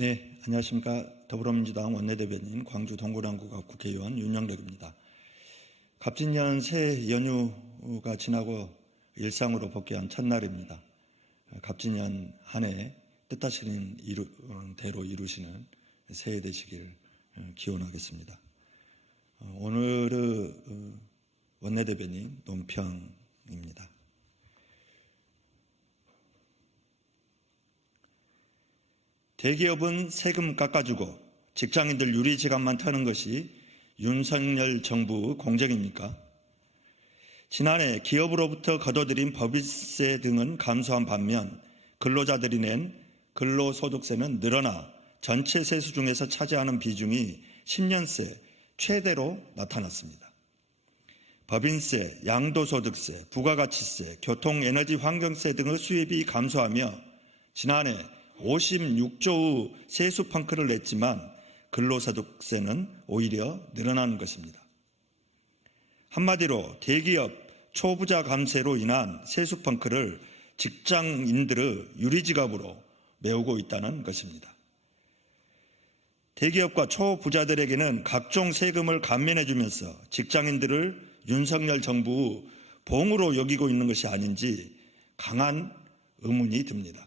네, 안녕하십니까. 더불어민주당 원내대변인 광주 동구남구갑 국회의원 윤영덕입니다. 갑진년 새 연휴가 지나고 일상으로 복귀한 첫날입니다. 갑진년 한 해 뜻하시는 대로 이루시는 새해 되시길 기원하겠습니다. 오늘의 원내대변인 논평입니다. 대기업은 세금 깎아주고 직장인들 유리지갑만 타는 것이 윤석열 정부 공정입니까? 지난해 기업으로부터 거둬들인 법인세 등은 감소한 반면 근로자들이 낸 근로소득세는 늘어나 전체 세수 중에서 차지하는 비중이 10년 새 최대로 나타났습니다. 법인세, 양도소득세, 부가가치세, 교통에너지 환경세 등의 수입이 감소하며 지난해 56조의 세수 펑크를 냈지만 근로소득세는 오히려 늘어난 것입니다. 한마디로 대기업 초부자 감세로 인한 세수 펑크를 직장인들의 유리지갑으로 메우고 있다는 것입니다. 대기업과 초부자들에게는 각종 세금을 감면해주면서 직장인들을 윤석열 정부의 봉으로 여기고 있는 것이 아닌지 강한 의문이 듭니다.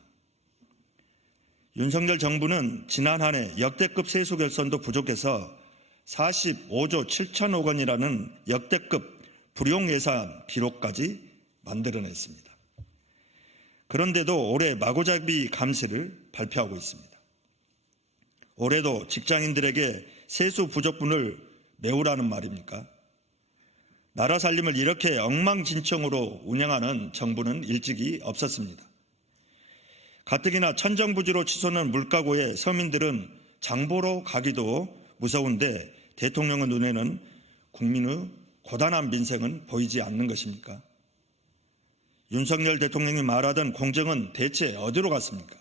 윤석열 정부는 지난 한 해 역대급 세수 결손도 부족해서 45조 7천억 원이라는 역대급 불용 예산 기록까지 만들어냈습니다. 그런데도 올해 마구잡이 감세를 발표하고 있습니다. 올해도 직장인들에게 세수 부족분을 메우라는 말입니까? 나라 살림을 이렇게 엉망진창으로 운영하는 정부는 일찍이 없었습니다. 가뜩이나 천정부지로 치솟는 물가고에 서민들은 장보러 가기도 무서운데 대통령의 눈에는 국민의 고단한 민생은 보이지 않는 것입니까? 윤석열 대통령이 말하던 공정은 대체 어디로 갔습니까?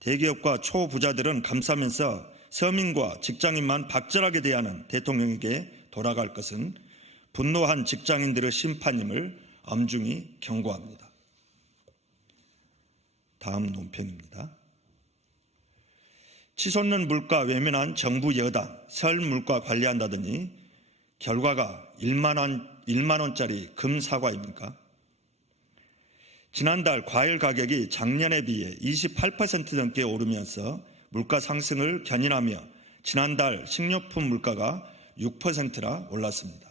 대기업과 초부자들은 감싸면서 서민과 직장인만 박절하게 대하는 대통령에게 돌아갈 것은 분노한 직장인들의 심판임을 엄중히 경고합니다. 다음 논평입니다. 치솟는 물가 외면한 정부 여당 설 물가 관리한다더니 결과가 1만 원짜리 금 사과입니까? 지난달 과일 가격이 작년에 비해 28% 넘게 오르면서 물가 상승을 견인하며 지난달 식료품 물가가 6%나 올랐습니다.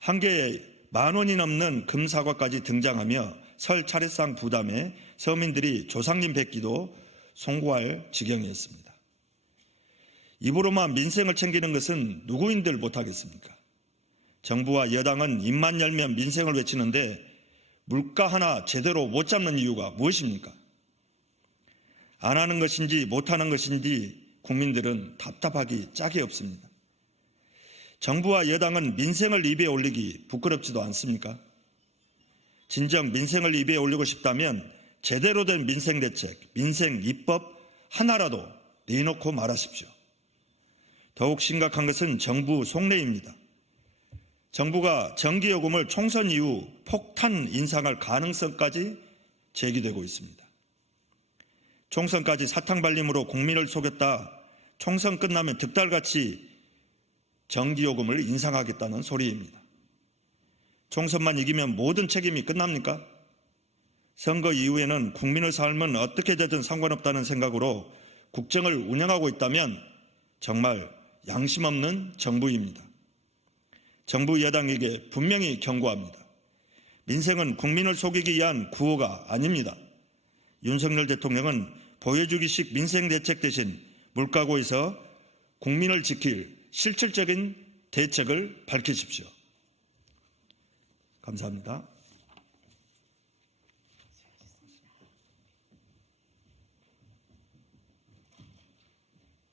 한 개에 10,000원이 넘는 금 사과까지 등장하며 설 차례상 부담에 서민들이 조상님 뵙기도 송구할 지경이었습니다. 입으로만 민생을 챙기는 것은 누구인들 못하겠습니까? 정부와 여당은 입만 열면 민생을 외치는데 물가 하나 제대로 못 잡는 이유가 무엇입니까? 안 하는 것인지 못하는 것인지 국민들은 답답하기 짝이 없습니다. 정부와 여당은 민생을 입에 올리기 부끄럽지도 않습니까? 진정 민생을 입에 올리고 싶다면 제대로 된 민생 대책, 민생 입법 하나라도 내놓고 말하십시오. 더욱 심각한 것은 정부 속내입니다. 정부가 전기요금을 총선 이후 폭탄 인상할 가능성까지 제기되고 있습니다. 총선까지 사탕발림으로 국민을 속였다 총선 끝나면 득달같이 전기요금을 인상하겠다는 소리입니다. 총선만 이기면 모든 책임이 끝납니까? 선거 이후에는 국민의 삶은 어떻게 되든 상관없다는 생각으로 국정을 운영하고 있다면 정말 양심 없는 정부입니다. 정부 여당에게 분명히 경고합니다. 민생은 국민을 속이기 위한 구호가 아닙니다. 윤석열 대통령은 보여주기식 민생 대책 대신 물가고에서 국민을 지킬 실질적인 대책을 밝히십시오. 감사합니다.